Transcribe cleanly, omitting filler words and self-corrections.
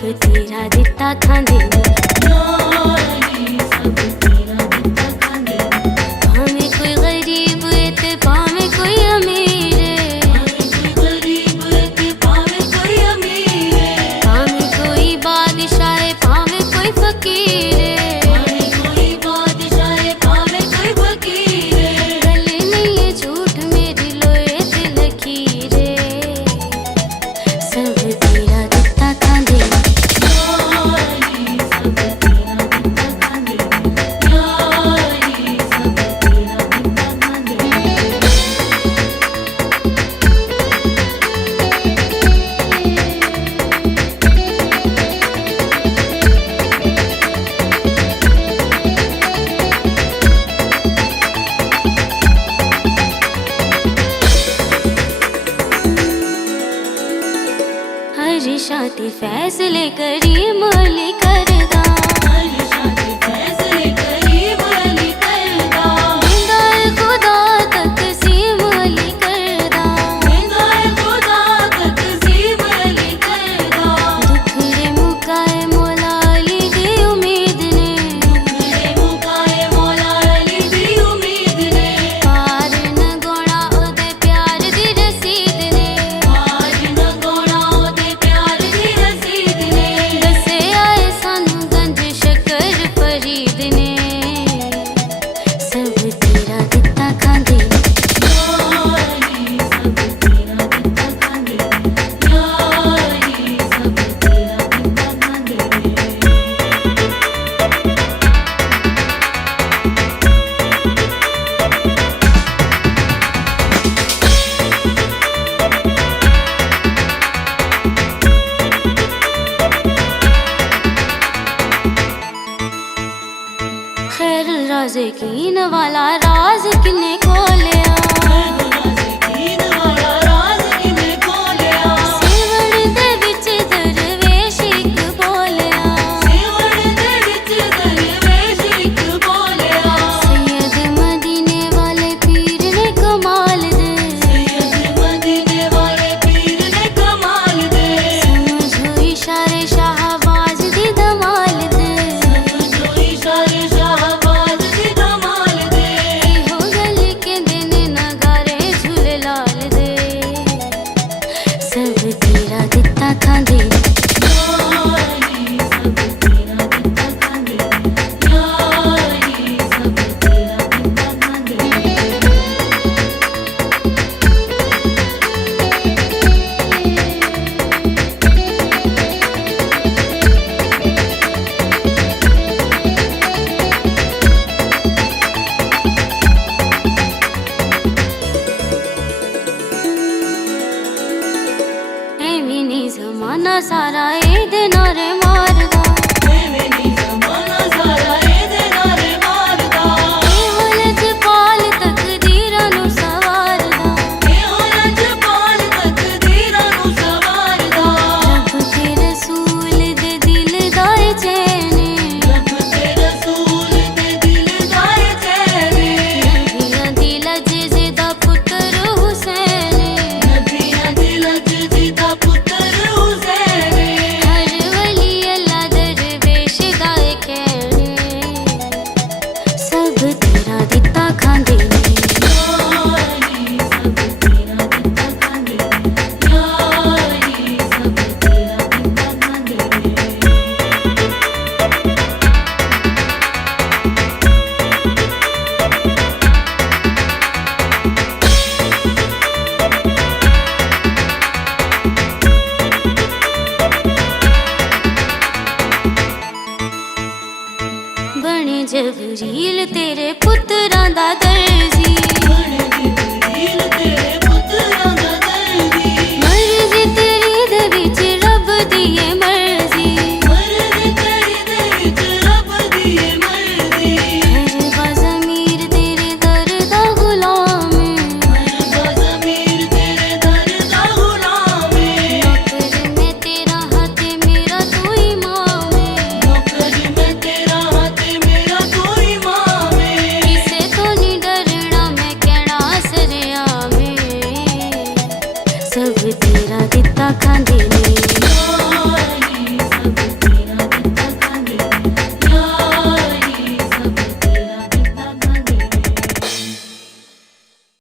सब तेरा दिता खांदे ने सब तेरा दिता खांदे ने भाਵੇਂ कोई गरीब है ते भाਵੇਂ कोई अमीर है भाਵੇਂ कोई गरीब है ते भाਵੇਂ कोई अमीर है भाਵੇਂ कोई बादशाह है भाਵੇਂ कोई फकीर है भाਵੇਂ कोई बादशाह है भाਵੇਂ कोई फकीर है गले नहीं ये झूठ मेरी लोए ते लकीर है सब तेरा दिता खांदे ने हर शादी फैसले करी मोली करदा हर शादी फैसले करी मोली करदा बिंदाए खुदा तकसीम अली करदा बिंदाए खुदा तकसीम अली करदा दुखड़े मुकाए मौला अली दी उम्मीद ने दुखड़े मुकाए मौला अली दी उम्मीद ने पार न गोणा ओदे प्यार दी रसीद ने पार न गोणा ओदे प्यार दी रसीद ने दसे आए सानू गंज शक्कर फरीद ने सब तेरा दिता खांदे ने सब तेरा दिता खांदे ने सब तेरा दिता खांदे ने खैर राज़िकीन वाला राज किने खोलिया सेवड़ दे विच दरवेश इक बोलिया सैयद मदीने वाले पीर ने कमाल दे समझो इशारे शाहबाज दी धमाल दे हो गल के दिन नगारे झूले लाल दे सब तेरा दिता खांदे ने सब तेरा दिता खांदे ने सब तेरा दिता खांदे ने एवी नी जमाना सारा ए दे नारे मारदा होलज पाल तकदीरां नू सवारदा रब ते रसूल दे दिल दा ए चैन नबियां दी लजीज़ दा पुत्तर हुसैन हर वली अल्लाह दरवेश दा ए कहने सब तेरा दिता खांदे ने सब तेरा दिता खांदे ने सब तेरा दिता खांदे ने बने जबरील तेरे पुत्रां दा दर्जी